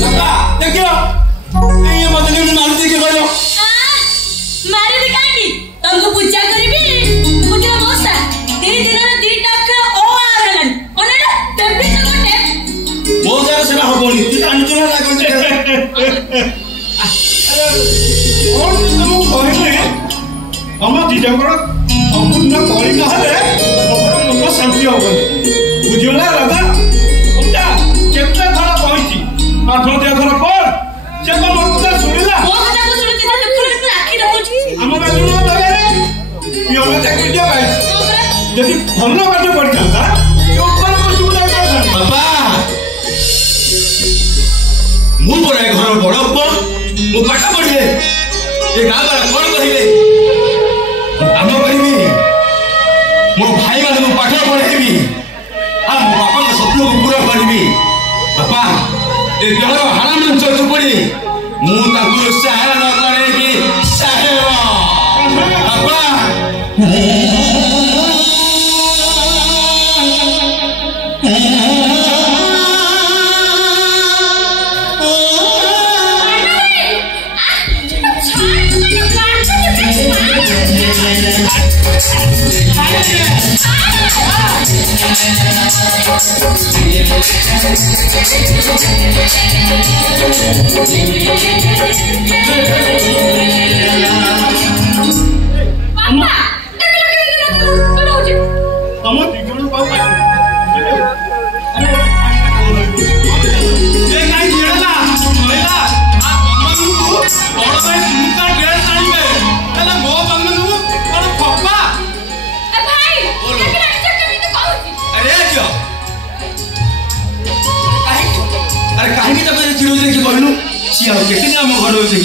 बाबा देखियो ये मत ने मार दे के गयो मारे भी काटी तुमको पूजा करबी पूजा मोसा 3 दिन रे 2 टका ओ आरलन ओने टेबी तो गोटे मोसा से ना होबोनी तू जानि तो ना लागन अरे और तुम कहले हम दिजंकर अपूर्ण करी ना हले अपन शांति होबन बुझला राधा ओटा केते थरा कहछि आठ दे थरा पर से को मत सुनिला मो कथा को सुनछि ना लोक आखि रखुछि हम बाजू न लगे रे पियोला चाकरी दिया भाई यदि भलो बात पड़ता जो ऊपर को सुविधा कर बाबा मु परे घर बड़ उप मु पाठ पढ़िले ए गाँ वाला कोन कहिले हम करबी मो भाई माने पाठ पढ़ेबी आ मो बापा के सपन को पूरा करबी बापा ए जहर हारा मंच चुपड़ी मु ताकू सहारा न करेबी साहेब बापा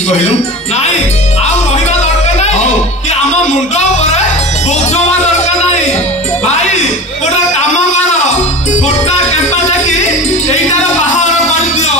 कहलु नाही आउ रहिबा दरकार नाही कि आम मुंड पर बोझवा दरकार नाही भाई गोटा काम कर छोटा केम्पा देखि एइटार बाहर कर दियो